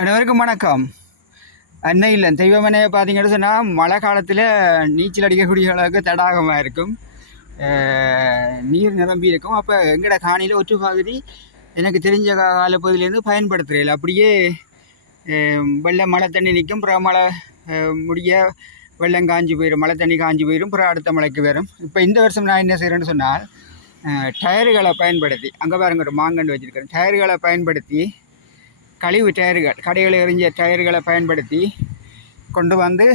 அனைவருக்கும் வணக்கம். அன்னை இல்லை தெய்வமனை பார்த்தீங்கன்னு சொன்னால் மழை காலத்தில் நீச்சல் அடிக்கக்கூடிய அளவுக்கு தடாகமாக இருக்கும், நீர் நிரம்பி இருக்கும். அப்போ எங்கட காணியில் ஒற்று பகுதி எனக்கு தெரிஞ்ச காலப்பகுதியிலேருந்து பயன்படுத்துகிறேன். அப்படியே வெள்ளம் மழை தண்ணி நிற்கும், அப்புறம் மழை முடிய வெள்ளம் காஞ்சி போயிடும், மழை தண்ணி காஞ்சி போயிடும், அப்புறம் அடுத்த மழைக்கு வரும். இப்போ இந்த வருஷம் நான் என்ன செய்கிறேன்னு சொன்னால், டயர்களை பயன்படுத்தி, அங்கே பாருங்க ஒரு மாங்கண்டு வச்சுருக்கேன், டயர்களை பயன்படுத்தி கழிவு டயர்கள், கடையில் எறிஞ்ச டயர்களை பயன்படுத்தி கொண்டு வந்து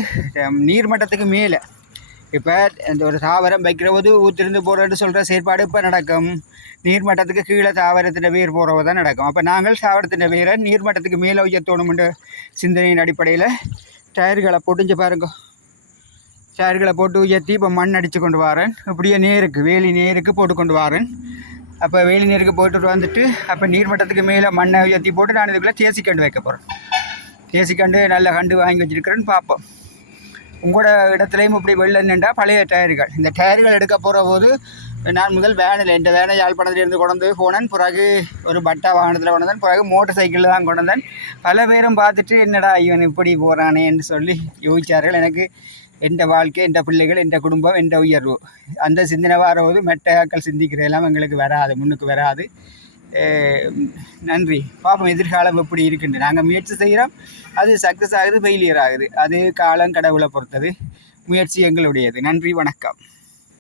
நீர்மட்டத்துக்கு மேலே இப்போ இந்த ஒரு தாவரம் வைக்கிற போது ஊத்திருந்து போகிறன்னு சொல்கிற செயற்பாடு இப்போ நடக்கும். நீர்மட்டத்துக்கு கீழே தாவரத்தின் வேர் போகிறவ தான் நடக்கும். அப்போ நாங்கள் தாவரத்தின் வேரை நீர்மட்டத்துக்கு மேலே உயர்த்தணும்ன்ற சிந்தனையின் அடிப்படையில் டயர்களை போட்டுஞ்சு பாருங்க, டயர்களை போட்டு உயர்த்தி இப்போ மண் அடித்து கொண்டு வரேன். இப்படியே நேருக்கு வேலி நேருக்கு போட்டு கொண்டு வரேன். அப்போ வேலி நீருக்கு போட்டுட்டு வந்துட்டு அப்போ நீர்மட்டத்துக்கு மேலே மண்ணை உயர்த்தி போட்டு நான் இதுக்குள்ளே தேசிக்கண்டு வைக்க போகிறேன். தேசிக்கண்டு நல்ல கண்டு வாங்கி வச்சுருக்கிறேன்னு பார்ப்போம். உங்களோட இடத்துலையும் இப்படி வெள்ளம் நின்றா பழைய டயர்கள், இந்த டயர்கள் எடுக்க போகிற போது நான் முதல் வேனில் இந்த வேனை யாழ்ப்பாணத்துலேருந்து கொண்டு போனேன். பிறகு ஒரு பட்டா வாகனத்தில் கொண்டதேன், பிறகு மோட்டர் சைக்கிளில் தான் கொண்டதேன். பல பேரும் பார்த்துட்டு என்னடா இவன் இப்படி போகிறானேன்னு சொல்லி யோசிச்சார்கள். எனக்கு எந்த வாழ்க்கை, எந்த பிள்ளைகள், எந்த குடும்பம், எந்த உயர்வு, அந்த சிந்தனை வரபோது மெட்டையாக்கள் சிந்திக்கிற எல்லாம் எங்களுக்கு வராது, முன்னுக்கு வராது. நன்றி. பாப்போம் எதிர்காலம் எப்படி இருக்குன்னு. நாங்கள் முயற்சி செய்கிறோம், அது சக்ஸஸ் ஆகுது, ஃபெயிலியர் ஆகுது, அது காலம் கடவுளை பொறுத்தது. முயற்சி எங்களுடையது. நன்றி, வணக்கம்.